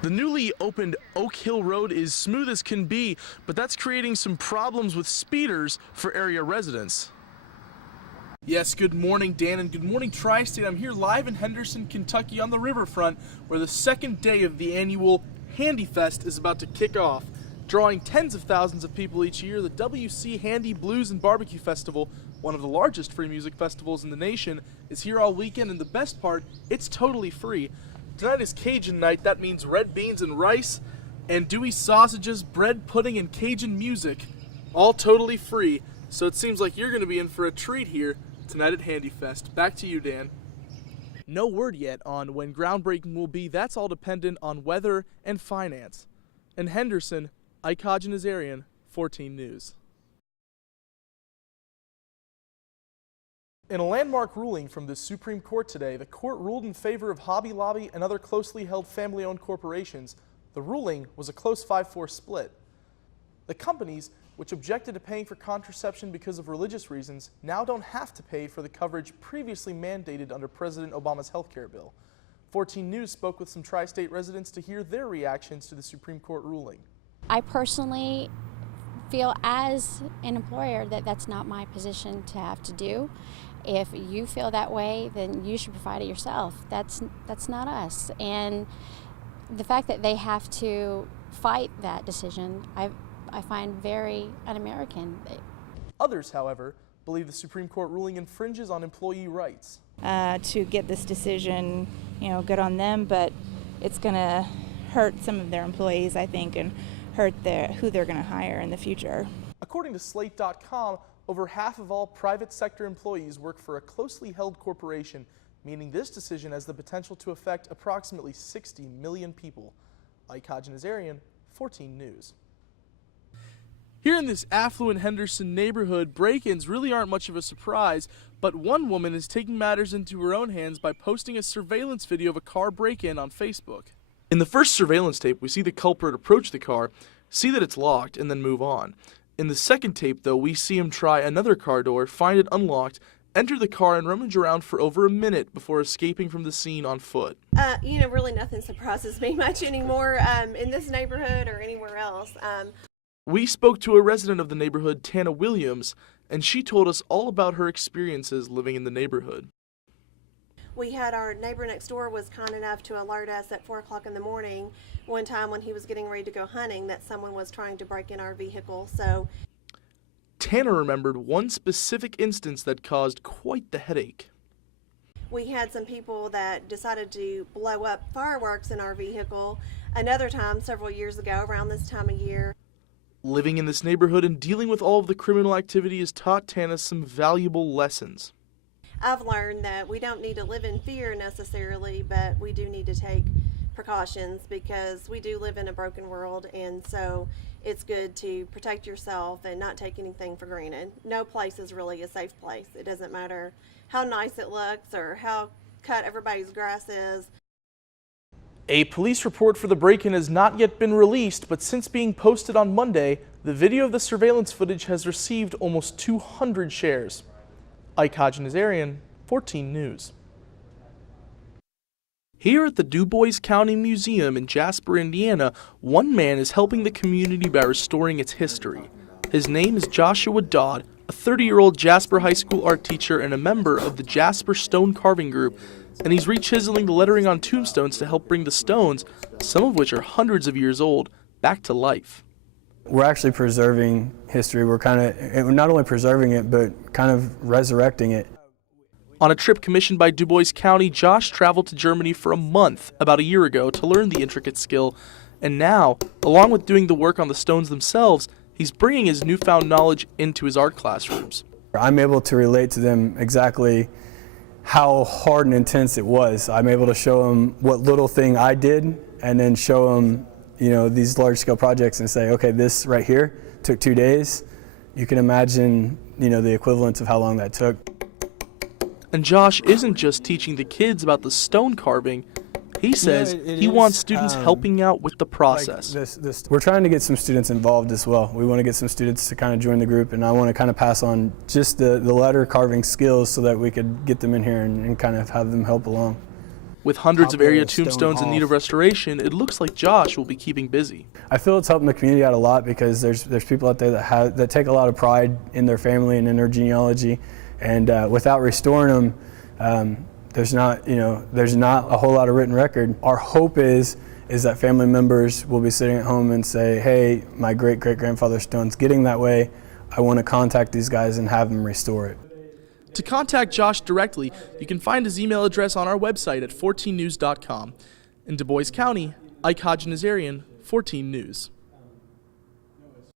The newly opened Oak Hill Road is smooth as can be, but that's creating some problems with speeders for area residents. Yes, good morning, Dan, and good morning, Tri-State. I'm here live in Henderson, Kentucky on the riverfront, where the second day of the annual Handy Fest is about to kick off. Drawing tens of thousands of people each year, the WC Handy Blues and Barbecue Festival, one of the largest free music festivals in the nation, is here all weekend, and the best part, it's totally free. Tonight is Cajun night. That means red beans and rice, andouille sausages, bread pudding, and Cajun music, all totally free. So it seems like you're going to be in for a treat here tonight at Handy Fest. Back to you, Dan. No word yet on when groundbreaking will be. That's all dependent on weather and finance. In Henderson, Ike Hajinazarian, 14 News. In a landmark ruling from the Supreme Court today, the court ruled in favor of Hobby Lobby and other closely held family-owned corporations. The ruling was a close 5-4 split. The companies, which objected to paying for contraception because of religious reasons, now don't have to pay for the coverage previously mandated under President Obama's health care bill. 14 News spoke with some Tri-State residents to hear their reactions to the Supreme Court ruling. I personally feel as an employer that that's not my position to have to do. If you feel that way, then you should provide it yourself. That's not us. And the fact that they have to fight that decision, I find very un-American. Others, however, believe the Supreme Court ruling infringes on employee rights. To get this decision, good on them, but it's going to hurt some of their employees, I think, and hurt who they're going to hire in the future. According to Slate.com, over half of all private sector employees work for a closely held corporation, meaning this decision has the potential to affect approximately 60 million people. Ike Hajinazarian, 14 News. Here in this affluent Henderson neighborhood, break-ins really aren't much of a surprise, but one woman is taking matters into her own hands by posting a surveillance video of a car break-in on Facebook. In the first surveillance tape, we see the culprit approach the car, see that it's locked, and then move on. In the second tape, though, we see him try another car door, find it unlocked, enter the car, and rummage around for over a minute before escaping from the scene on foot. Really nothing surprises me much anymore in this neighborhood or anywhere else. We spoke to a resident of the neighborhood, Tana Williams, and she told us all about her experiences living in the neighborhood. We had our neighbor next door was kind enough to alert us at 4 o'clock in the morning one time when he was getting ready to go hunting that someone was trying to break in our vehicle. So Tana remembered one specific instance that caused quite the headache. We had some people that decided to blow up fireworks in our vehicle another time several years ago around this time of year. Living in this neighborhood and dealing with all of the criminal activity has taught Tana some valuable lessons. I've learned that we don't need to live in fear necessarily, but we do need to take precautions because we do live in a broken world, and so it's good to protect yourself and not take anything for granted. No place is really a safe place. It doesn't matter how nice it looks or how cut everybody's grass is. A police report for the break-in has not yet been released, but since being posted on Monday, the video of the surveillance footage has received almost 200 shares. Ike Hajinazarian, 14 News. Here at the DuBois County Museum in Jasper, Indiana, one man is helping the community by restoring its history. His name is Joshua Dodd, a 30-year-old Jasper High School art teacher and a member of the Jasper Stone Carving Group, and he's rechiseling the lettering on tombstones to help bring the stones, some of which are hundreds of years old, back to life. We're actually preserving history. We're not only preserving it, but kind of resurrecting it. On a trip commissioned by DuBois County, Josh traveled to Germany for a month about a year ago to learn the intricate skill. And now, along with doing the work on the stones themselves, he's bringing his newfound knowledge into his art classrooms. I'm able to relate to them exactly how hard and intense it was. I'm able to show them what little thing I did and then show them these large-scale projects and say, okay, this right here took 2 days. You can imagine, the equivalent of how long that took. And Josh isn't just teaching the kids about the stone carving. He says he wants students helping out with the process. We're trying to get some students involved as well. We want to get some students to kind of join the group, and I want to kind of pass on just the letter carving skills so that we could get them in here and kind of have them help along. With hundreds of area Pop a stone tombstones in need of off. restoration, it looks like Josh will be keeping busy. I feel it's helping the community out a lot because there's people out there that take a lot of pride in their family and in their genealogy, and without restoring them, there's not a whole lot of written record. Our hope is that family members will be sitting at home and say, hey, my great-great-grandfather's stone's getting that way. I want to contact these guys and have them restore it. To contact Josh directly, you can find his email address on our website at 14news.com. In Du Bois County, Ike Hajinazarian, 14 News.